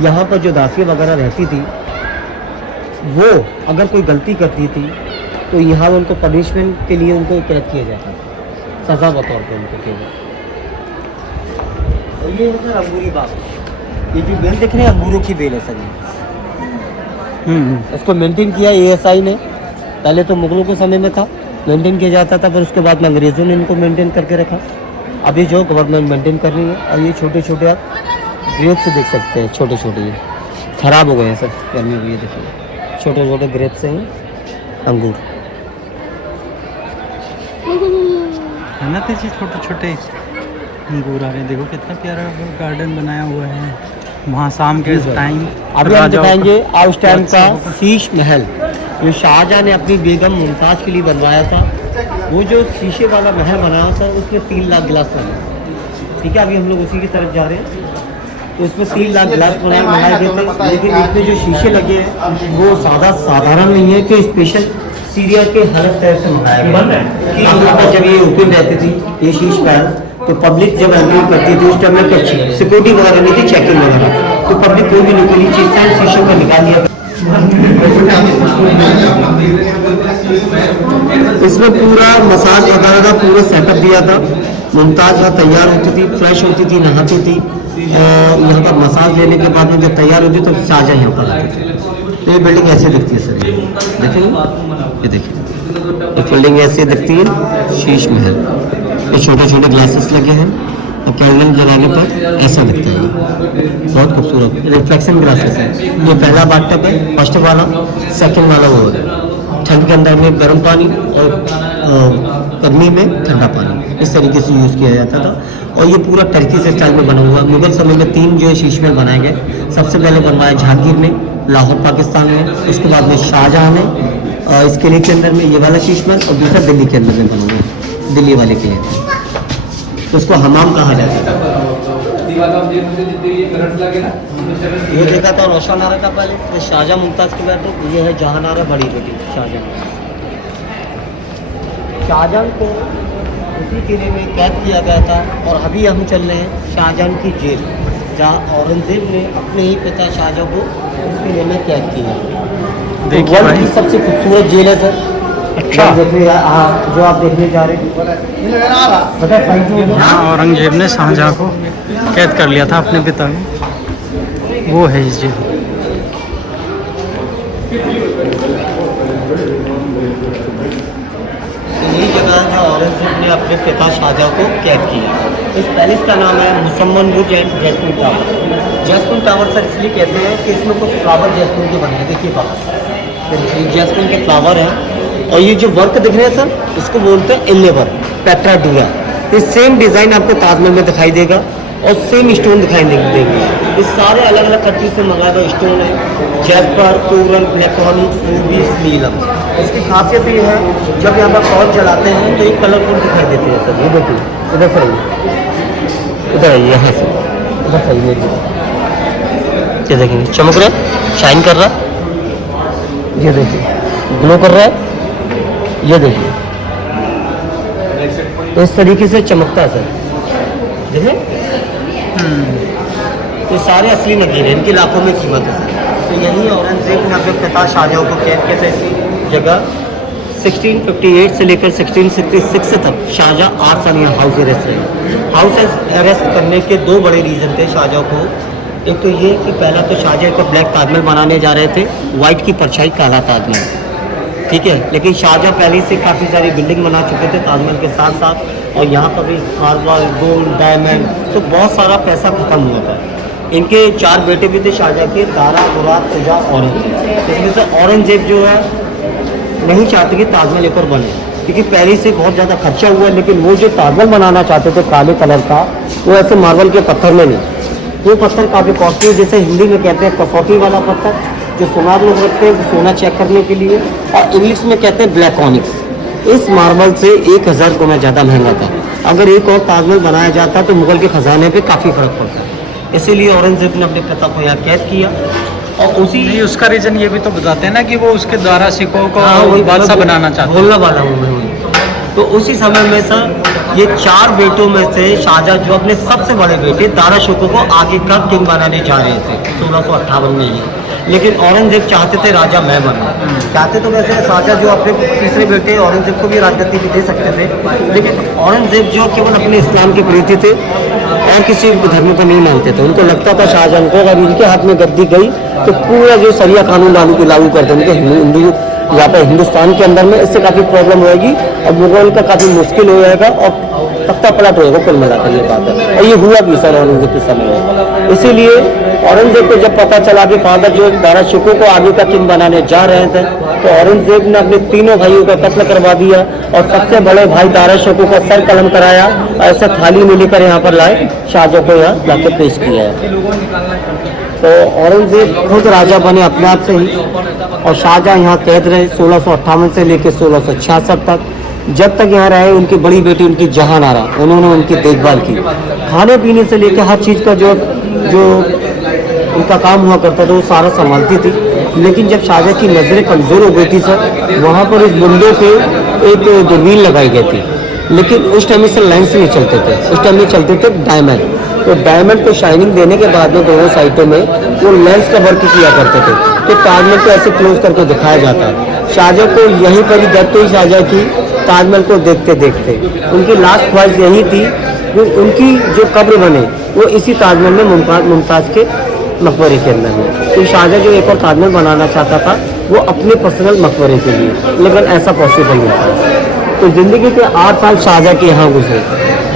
यहाँ पर जो दासियाँ वगैरह रहती थी वो अगर कोई गलती करती थी तो यहाँ उनको पनिशमेंट के लिए उनको कैद किया जाता था, सज़ा बतौर पर उनको केवल। और ये है सर अंगूरी बाग, ये जो बेल देख रहे हैं अंगूरों की बेल है सर ये। इसको मेंटेन किया ASI ने, पहले तो मुगलों के समय में था मेंटेन किया जाता था, फिर उसके बाद में अंग्रेज़ों ने इनको मेंटेन करके रखा। अभी जो गवर्नमेंट मेंटेन कर रही है। और ये छोटे छोटे आप ग्रेप्स देख सकते हैं, छोटे छोटे ये ख़राब हो गए हैं सर गर्मी में। ये देखिए छोटे छोटे ग्रेप्स हैं अंगूर है ना, तो छोटे छोटे अंगूर आ रहे हैं। देखो कितना प्यारा गार्डन बनाया हुआ है वहाँ शाम के टाइम। अभी हम दिखाएंगे उस टाइम का शीश महल जो शाहजहाँ ने अपनी बेगम मुमताज़ के लिए बनवाया था। वो जो शीशे वाला महल बनाया था उसमें 3 लाख गिलास लगे। ठीक है, अभी हम लोग उसी की तरफ जा रहे हैं। तो इसमें 3 लाख गिलास बनाए गए थे, लेकिन इसमें जो शीशे लगे हैं वो साधारण नहीं है कि स्पेशल सीरिया के हर तरह से मंगाया गया। कि यहाँ पर जब ये ओपन रहती थी ये शीश महल, तो पब्लिक जब एंट्री करती थी उस टाइम में कुछ सिक्योरिटी वगैरह नहीं थी, चेकिंग वगैरह, तो पब्लिक कोई भी निकली चीज़ था शीशों को निकाल लिया। इसमें पूरा मसाज वगैरह का पूरा सेटअप दिया था। मुमताज़ यहाँ तैयार होती थी, फ्रेश होती थी, नहाती थी, यहाँ पर मसाज लेने के बाद में जब तैयार होती तो शाहजहाँ यहाँ पर आती थी। तो ये बिल्डिंग ऐसे दिखती है सर, देखिए ये देखिए ये बिल्डिंग ऐसे दिखती है शीश महल। ये छोटे छोटे ग्लासेस लगे हैं और कैंडल जलाने पर ऐसा दिखता है, बहुत खूबसूरत रिफ्लेक्शन ग्लासेस है। ये पहला बाथटब है, फर्स्ट वाला, सेकंड वाला वो है। ठंड के अंदर में गर्म पानी और गर्मी में ठंडा पानी, इस तरीके से यूज़ किया जाता था। और ये पूरा टर्की से स्टाइल में बना हुआ। मुगल समय में 3 जो है शीश महल बनाए गए। सबसे पहले बनवाया जहांगीर ने लाहौर पाकिस्तान में, उसके बाद में शाहजहाँ ने इस किले के अंदर में ये वाला शीश महल, और दूसरा दिल्ली के अंदर में बना हुआ, दिल्ली वाले किले में। तो उसको हमाम कहा जाता था। ये देखा था रोशन नारा था पहले, तो शाहजहाँ मुमताज़ के बाद ये है जहाँ नारा बड़ी बेटी शाहजहाँ। शाहजहाँ को उसी किले में कैद किया गया था। और अभी हम चल रहे हैं शाहजहाँ की जेल, जहाँ औरंगजेब ने अपने ही पिता शाहजहाँ को उस किले में कैद किया। देखिए वर्ल्ड की सबसे खूबसूरत जेल है सर। अच्छा, जो आप देखने जा रहे हैं, हाँ औरंगजेब ने शाहजहाँ को कैद कर लिया था अपने पिता को, वो है इस जेल। यही जगह है जहाँ औरंगजेब ने अपने पिता शाहजहाँ को कैद किया। इस पैलेस का नाम है Musamman Burj and Jasmine Tower. Jasmine Tower sir इसलिए कहते हैं कि इसमें कुछ फ्लावर जैस्मिन के बने हैं। देखिए बाहर जैस्मिन के फ्लावर हैं। और ये जो वर्क दिख रहे हैं सर इसको बोलते हैं इल्ले वर्क, पेट्रा डूरा। ये सेम डिज़ाइन आपको ताजमहल में दिखाई देगा और सेम स्टोन दिखाई देंगे। ये सारे अलग अलग कंट्री से मंगाए हुए स्टोन है, jasper, coral, black onyx, rubies, नीलम। इसकी खासियत ये है जब यहाँ पर टॉर्च जलाते हैं तो एक कलरफुल दिखाई देते हैं सर। ये देखिए इधर सही, इधर आइए, यहाँ से इधर सही है। ये देखिए चमक रहा है, शाइन कर रहा है, ये देखिए ग्लो कर रहा है, ये देखिए इस तरीके से चमकता है सर। देखिए तो सारे असली नगीर हैं, इनकी लाखों में कीमत है सर। तो यही औरंगजेब ने अपने पिता शाहजहाँ को कैद किया था इसी जगह। 1658 से लेकर 1666 तक शाहजहाँ 8 साल यहाँ हाउस अरेस्ट रहे। हाउस अरेस्ट करने के 2 बड़े रीज़न थे शाहजहाँ को। एक तो ये कि पहला तो शाहजहाँ को ब्लैक ताजमहल बनाने जा रहे थे, वाइट की परछाई काला ताजमहल, ठीक है। लेकिन शाहजहाँ पहले से काफ़ी सारी बिल्डिंग बना चुके थे ताजमहल के साथ साथ, और यहाँ पर भी मार्बल, गोल्ड, डायमंड, तो बहुत सारा पैसा खत्म हुआ था। इनके 4 बेटे भी थे शाहजहाँ के, दारा, मुराद, शुजा, औरंगजेब। इसमें से औरंगजेब जो है नहीं चाहते कि ताजमहल एक और बने, क्योंकि पहले से बहुत ज़्यादा खर्चा हुआ है। लेकिन वो जो ताजमहल बनाना चाहते थे काले कलर का, वो ऐसे मार्बल के पत्थर में नहीं, वो पत्थर काफ़ी कॉस्टली, जैसे हिंदी में कहते हैं कसौटी वाला पत्थर, जो सोनार लोग रखते हैं सोना चेक करने के लिए, और इंग्लिश में कहते हैं ब्लैक ऑनिक्स। इस मार्बल से 1000 गुना ज़्यादा महंगा था। अगर एक और ताजमहल बनाया जाता तो मुगल के ख़जाने पे काफ़ी फ़र्क पड़ता। इसीलिए औरंगजेब ने अपने पिता को यहाँ कैद किया। और उसी उसका रीज़न ये भी तो बताते हैं ना कि वो उसके द्वारा सिखों को बादशाह बनाना चाहते हैं। बोलने वाला हूँ मैं। तो उसी समय में सर ये 4 बेटों में से शाहजहां जो अपने सबसे बड़े बेटे दारा शुकों को आगे का किंग बनाने जा रहे थे 1658 में ही। लेकिन औरंगजेब चाहते थे राजा मैं बनूं। चाहते तो वैसे शाहजहां जो अपने तीसरे बेटे औरंगजेब को भी राजगद्दी भी दे सकते थे, लेकिन औरंगजेब जो केवल अपने इस्लाम के प्रीति थे और किसी धर्म को नहीं मानते थे। उनको लगता था शाहजहां को अगर इनके हाथ में गद्दी गई तो पूरा जो सरिया कानून लागू कर देंगे हिंदू यहाँ पर हिंदुस्तान के अंदर में, इससे काफ़ी प्रॉब्लम होगी और मुगल का काफ़ी मुश्किल हो जाएगा और तख्ता पलट होएगा कुल मिलाकर ये बात है। और ये हुआ भी सर औरंगजेब के समय में। इसीलिए औरंगजेब को जब पता चला कि फादर जो दारा शुको को आगे का किंग बनाने जा रहे थे, तो औरंगजेब ने अपने तीनों भाइयों का कत्ल करवा दिया और सबसे बड़े भाई दारा शुको का सर कलम कराया, ऐसे थाली में लेकर यहाँ पर लाए, शाहजहां को यहाँ लाकर पेश किया है। तो औरंगजेब खुद राजा बने अपने आप से ही और शाहजहां यहाँ कैद रहे 1658 से लेकर 1666 तक। जब तक यहाँ रहे उनकी बड़ी बेटी उनकी जहानारा, उन्होंने उनकी देखभाल की, खाने पीने से लेकर हर चीज़ का जो उनका काम हुआ करता था वो सारा संभालती थी। लेकिन जब शाहजहां की नज़रें कमज़ोर हो गई थी सर, वहाँ पर इस विंडो पे एक दूरबीन लगाई गई थी, लेकिन उस टाइम में सर लेंस नहीं चलते थे, उस टाइम में चलते थे डायमंड। तो डायमंड को शाइनिंग देने के बाद में दोनों साइडों में वो लेंस का वर्क किया करते थे, तो ताजमहल को ऐसे क्लोज करके दिखाया जाता है। शाहजहां को यहीं पर ही डेथ हुई शाहजहां की, ताजमहल को देखते देखते। उनकी लास्ट ख्वाहिश यही थी कि उनकी जो कब्र बने वो इसी ताजमहल में मुमताज़ के मकबरे के अंदर में। तो शाहजहां जो एक और ताजमहल बनाना चाहता था वो अपने पर्सनल मकबरे के लिए, लेकिन ऐसा पॉसिबल नहीं था। तो ज़िंदगी के 8 साल शाहजहां के यहाँ गुजरे।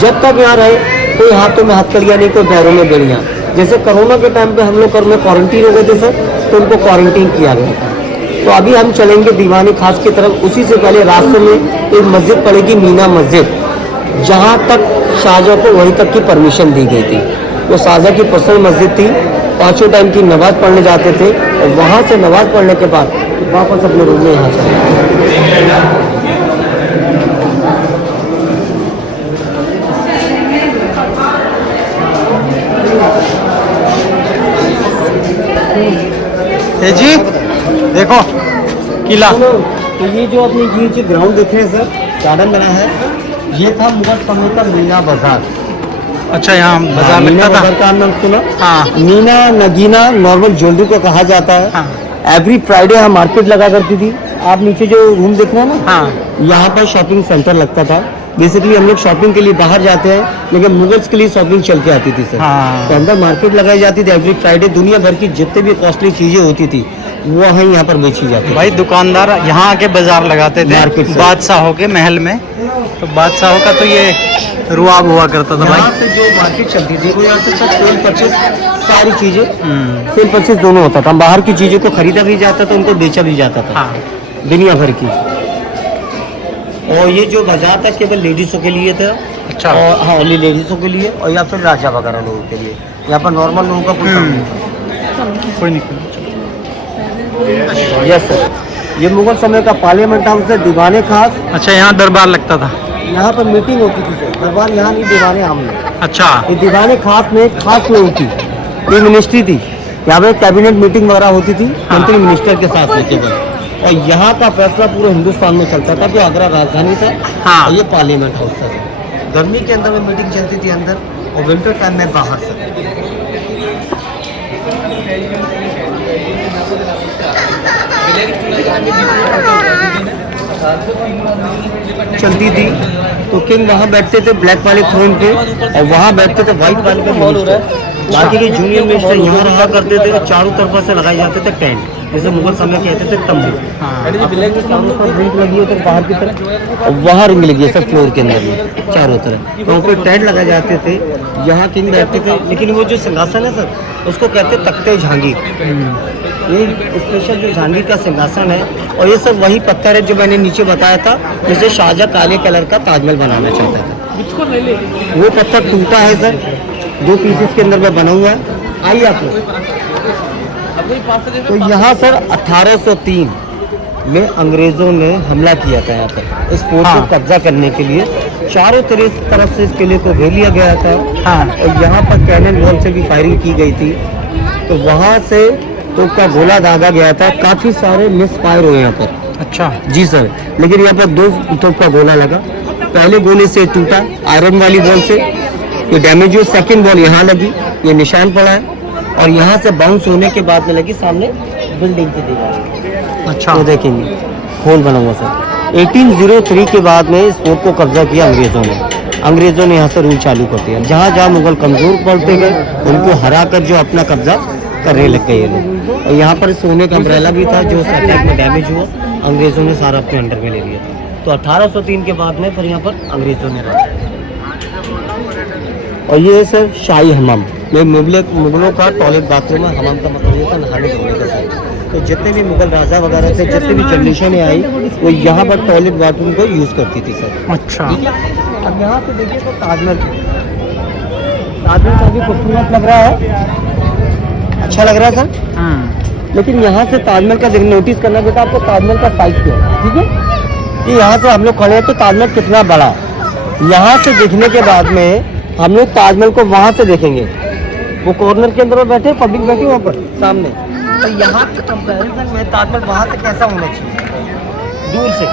जब तक यहाँ रहे कोई हाथों में हथकड़ियाँ नहीं, कोई पैरों में बेड़ियाँ। जैसे कोरोना के टाइम पे हम लोग घर में क्वारंटीन हो गए थे सर, तो उनको क्वारंटीन किया गया था। तो अभी हम चलेंगे दीवानी खास की तरफ। उसी से पहले रास्ते में एक मस्जिद पड़ेगी, मीना मस्जिद, जहाँ तक शाहजहां को वहीं तक की परमिशन दी गई थी। वो शाहजहां की पर्सनल मस्जिद थी, 5 टाइम की नमाज़ पढ़ने जाते थे और वहाँ से नमाज़ पढ़ने के बाद वापस अपने रूम में यहाँ चले। जी देखो किला। तो ये जो अपनी ये ग्राउंड देख रहे हैं सर, गार्डन बना है, ये था मुगल समय का मीना बाजार। अच्छा, यहाँ बाजार मीना लगता था। बाजार का नाम सुना? हाँ। मीना नगीना नॉर्मल ज्वेलरी को कहा जाता है। हाँ। एवरी फ्राइडे यहाँ मार्केट लगा करती थी। आप नीचे जो रूम देख रहे हैं ना, हाँ, यहाँ पर शॉपिंग सेंटर लगता था। बेसिकली हम लोग शॉपिंग के लिए बाहर जाते हैं, लेकिन मुगल्स के लिए शॉपिंग चल के आती थी सर। हाँ। तो अंदर मार्केट लगाई जाती थी एवरी फ्राइडे। दुनिया भर की जितने भी कॉस्टली चीज़ें होती थी वो यहाँ पर बेची जाती थी। भाई दुकानदार यहाँ आके बाजार लगाते थे मार्केट से। बादशाहों के महल में। तो बादशाहों का तो ये रुआब हुआ करता था यहाँ भाई। से जो मार्केट चलती थी वो यहाँ से सब सेल परचेज सारी चीज़ें सेल परचेज दोनों होता था। बाहर की चीज़ों को खरीदा भी जाता था, उनको बेचा भी जाता था। हाँ। दुनिया भर की। और ये जो बाजार था केवल लेडीज़ों के लिए था। अच्छा। और हाँ, ओनली लेडीज़ों के लिए और या फिर राजा वगैरह लोगों के लिए। यहाँ पर नॉर्मल लोगों का कोई काम नहीं था। कोई नहीं। यस सर, ये मुगल समय का पार्लियामेंट हाउस है, दीवाने खास। अच्छा, यहाँ दरबार लगता था। यहाँ पर मीटिंग होती थी सर, दरबार यहाँ नहीं, दीवाने आम में। अच्छा। ये दीवाने खास में खास लोगों की ये मिनिस्ट्री थी। यहाँ पे कैबिनेट मीटिंग वगैरह होती थी मंत्री मिनिस्टर के साथ में केवल। और यहाँ का फैसला पूरे हिंदुस्तान में चलता था कि आगरा राजधानी था। हाँ। और ये पार्लियामेंट हाउस था। गर्मी के अंदर में मीटिंग चलती थी अंदर और विंटर टाइम में बाहर से चलती थी। तो किंग वहाँ बैठते थे ब्लैक वाले थ्रोन पे और वहाँ बैठते थे व्हाइट वाले पे मिनिस्टर। बाकी के जूनियर मिनिस्टर यहाँ रहा करते थे और चारों तरफ से लगाए जाते थे टेंट, जैसे मुगल समय कहते थे तंबू। चारों तरफ रिंग लगी है तो बाहर की तरफ और वहाँ रिंग लगी है सब फ्लोर के अंदर में चारों तरफ। तो ऊपर टेंट लगाए जाते थे, यहाँ किंग बैठते थे। लेकिन वो जो सिंहासन है सर उसको कहते हैं तख्ते जहांगीर। ये स्पेशल जो जहांगीर का सिंहासन है और ये सब वही पत्थर है जो मैंने नीचे बताया था, जिसे शाहजहां काले कलर का ताजमहल बनाना चाहता था। वो पत्थर टूटा है सर, 2 पीसेस के अंदर में बना हुआ है। आइए आप लोग। तो यहाँ सर 1803 में अंग्रेजों ने हमला किया था यहाँ पर इस फोर्ट को कब्जा करने के लिए। चारों तरफ से इस किले को घेर लिया गया था। हाँ। और यहाँ पर कैनन बॉल से भी फायरिंग की गई थी। तो वहाँ से तो का गोला दागा गया था, काफी सारे मिस फायर हुए यहाँ पर। अच्छा जी सर, लेकिन यहाँ पर 2 तोप का गोला लगा पहले बॉल से टूटा आयरन वाली बॉल से, ये डैमेज हुई। सेकंड बॉल यहाँ लगी, ये निशान पड़ा है, और यहाँ से बाउंस होने के बाद में लगी सामने बिल्डिंग की दीवार। अच्छा, तो देखेंगे होल बना हुआ सर। 1803 के बाद में इस फोर्ट को कब्जा किया अंग्रेजों ने। अंग्रेजों ने यहाँ से रूल चालू कर दिया। जहाँ जहाँ मुगल कमजोर पड़ते गए उनको हरा कर जो अपना कब्जा करने लग गए ये लोग। और यहाँ पर सोने का अम्ब्रेला भी था जो अटैक में डैमेज हुआ, अंग्रेजों ने सारा अपने अंडर में ले लिया था। तो 1803 के बाद में फिर यहाँ पर अंग्रेजों ने राज किया। और ये सर शाही हमाम में मुगलों का टॉयलेट बाथरूम है। हमाम का मतलब ये था नहाने धोने का साइड। तो जितने भी मुगल राजा वगैरह थे, जितनी भी जनरेशन आई, वो यहाँ पर टॉयलेट बाथरूम को यूज़ करती थी सर। अच्छा, ठीक है। अब यहाँ पे देखिए तो ताजमहल, ताजमहल काफी खूबसूरत लग रहा है, अच्छा लग रहा है सर। लेकिन यहाँ से ताजमहल का नोटिस करना बेटा आपको, ताजमहल का साइज क्या है, ठीक है। कि यहाँ से हम लोग खड़े हैं तो ताजमहल कितना बड़ा, यहाँ से देखने के बाद में हम लोग ताजमहल को वहाँ से देखेंगे। वो कॉर्नर के अंदर बैठे, पब्लिक बैठी वहाँ पर सामने, तो यहाँ के कंपैरिजन में ताजमहल वहाँ से कैसा होना चाहिए, दूर से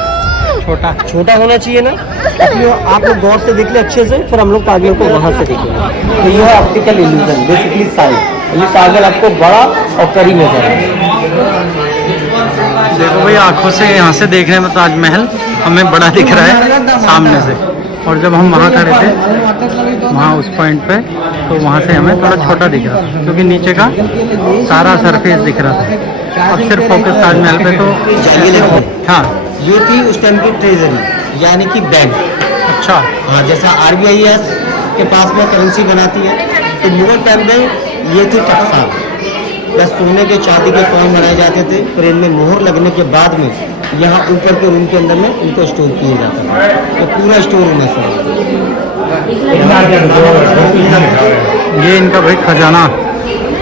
छोटा होना चाहिए ना। इसलिए आप लोग गौर से देख ले अच्छे से, फिर हम लोग ताजमहल को वहाँ से देखेंगे। तो ये है ऑप्टिकल इल्यूजन, बेसिकली साइज। ये ताजमहल आपको बड़ा और करीब नजर है। देखो भाई, आंखों से यहाँ से देखने में ताजमहल हमें बड़ा दिख रहा है सामने से, और जब हम वहाँ खड़े थे वहाँ उस पॉइंट पे, तो वहाँ से हमें थोड़ा छोटा दिख रहा था, क्योंकि नीचे का सारा सरफेस दिख रहा था। अब सिर्फ फोकस ताजमहल पे। तो हाँ, ये थी उस टाइम की ट्रेजरी, यानी कि बैंक। अच्छा, हाँ, जैसा RBIS के पास में करेंसी बनाती है, तो मुगल टाइम में ये थी टकसाल, या सोने के चांदी के कॉइन बनाए जाते थे। फिर इनमें मोहर लगने के बाद में यहाँ ऊपर के रूम के अंदर में इनको स्टोर किया जाता था। तो पूरा स्टोर रूम है सर। ये इनका भाई खजाना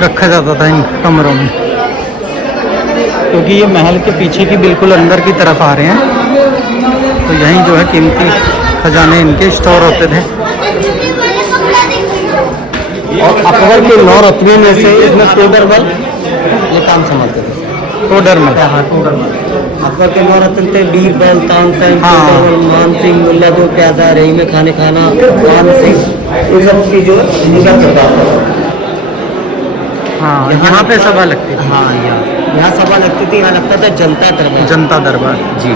रखा जाता था इन कमरों में, क्योंकि ये महल के पीछे की बिल्कुल अंदर की तरफ आ रहे हैं, तो यहीं जो है कीमती खजाने इनके स्टोर होते थे। और अकबर के 9 रत्नों में से इसमें टोडरमल ये काम संभालते थे। टोडरमल, हाँ, टोडरमल अकबर के 9 रत्न थे, बीरबल, तानसेन, हाँ। टोडरमल, मान सिंह, मुल्ला दो प्याजा, रही में खाने खाना, मान सिंह, ये सब की जो निगाह करता था। हाँ, यहाँ पे सभा लगती थी। हाँ, यहाँ सभा लगती थी, यहाँ लगता था जनता दरबार। जनता दरबार जी।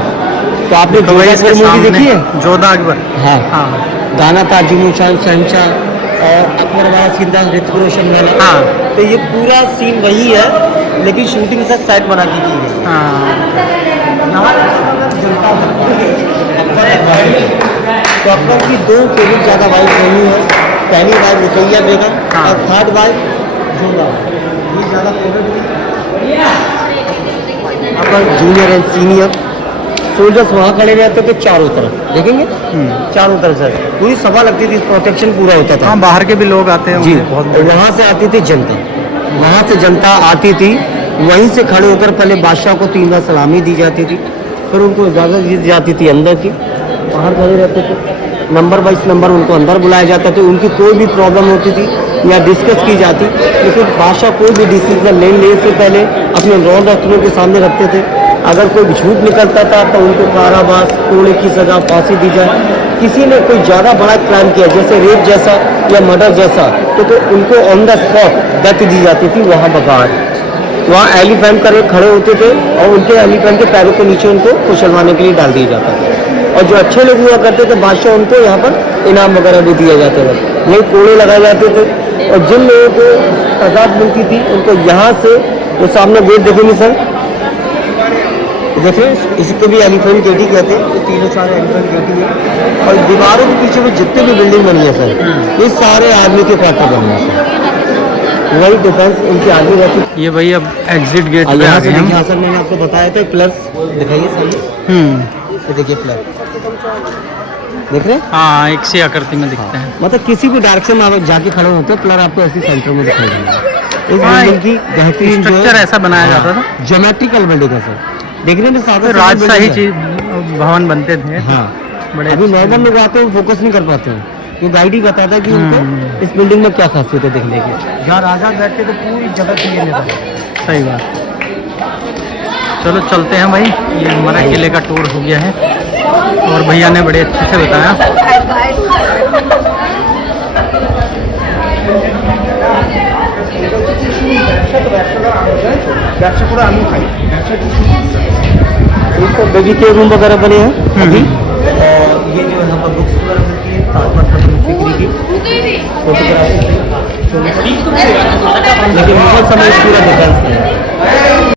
तो आपने तो वही इसके मूवी सामने देखी है? जोधा अकबर। हाँ, हाँ, गाना था जिमूशान शहनशाह, और अकबर वाला सीन था ऋतिक रोशन वाला। हाँ। तो ये पूरा सीन वही है, लेकिन शूटिंग से सेट बना के की गई। हाँ, तो अकबर की 2 फेवरेट ज़्यादा वाइफ नहीं है। पहली वाइफ रुकैया बेगम, हाँ। और थर्ड वाइफ जोधा, ये ज़्यादा फेवरेट थी। Akbar junior and senior soldiers वहाँ खड़े रहते थे चारों तरफ, देखेंगे चारों तरफ से पूरी सभा लगती थी, प्रोटेक्शन पूरा होता था। हाँ, बाहर के भी लोग आते हैं जी, बहुत। और वहाँ से आती थी जनता, वहाँ से जनता आती थी, वहीं से खड़े होकर पहले बादशाह को 3 बार सलामी दी जाती थी, फिर उनको इजाज़त दी जाती थी अंदर की, बाहर खड़े रहते थे, नंबर वाइज नंबर उनको अंदर बुलाया जाता था। उनकी कोई भी प्रॉब्लम होती थी या डिस्कस की जाती, लेकिन बादशाह कोई भी डिसीजन लेने से पहले अपने 9 रत्नों के सामने रखते थे। अगर कोई झूठ निकलता था तो उनको कारावास, टोड़े की सज़ा, फांसी दी जाए। किसी ने कोई ज़्यादा बड़ा क्राइम किया, जैसे रेप जैसा या मर्डर जैसा, तो उनको ऑन द स्पॉट डेथ दी जाती थी। वहाँ बगाड़, वहाँ एलिफेंट करे खड़े होते थे, और उनके एलिफेंट के पैरों के नीचे उनको कुचलवाने के लिए डाल दिया जाता था। और जो अच्छे लोग हुआ करते थे बादशाह, उनको यहाँ पर इनाम वगैरह भी दिए जाते थे, यही कोड़े लगाए जाते थे। और जिन लोगों को सजा मिलती थी उनको यहाँ से, वो सामने गेट देखेंगे सर, देखें, इसको भी एलिफेंट गेट ही कहते हैं। 3-4 एलिफेंट गेट ही है। और दीवारों के पीछे में जितने भी बिल्डिंग बनी है सर, ये सारे आर्मी के क्वार्टर बने हैं सर। वही डिफेंस उनकी आर्मी रहती। ये भाई अब एग्जिट गेट पे आ यहाँ गए से हम। देखिए, सर मैंने आपको बताया था प्लस दिखाइए सामने, ये देखिए प्लस देख रहे हैं। हाँ, एक सी आकृति में दिखते हैं। मतलब किसी भी डायरेक्शन में आप जाके खड़े होते हो, प्लर आपको ऐसी सेंटर में दिखाई देगा। इस हाँ, बिल्डिंग की बेहतरीन जो स्ट्रक्चर ऐसा बनाया जाता था, ज्योमेट्रिकल बिल्डिंग है सर, देखने में सादा राजशाही चीज भवन बनते थे। हाँ, बड़े अभी नॉर्मल लोग आते हैं, फोकस नहीं कर पाते हैं, वो गाइड ही बताता है कि उनको इस बिल्डिंग में क्या खासियत है देखने की। जहाँ राजा बैठते तो पूरी जगह क्लियर नजर आता है। सही बात। चलो चलते हैं भाई, ये हमारा किले का टूर हो गया है। और भैया ने बड़े अच्छे से बताया। बेबी के रूम वगैरह बने हैं अभी, और ये जो यहाँ पर बुक्स वगैरह मिलती है, फिक्री की फोटोग्राफी, लेकिन बहुत समय पूरा डिफरेंस है।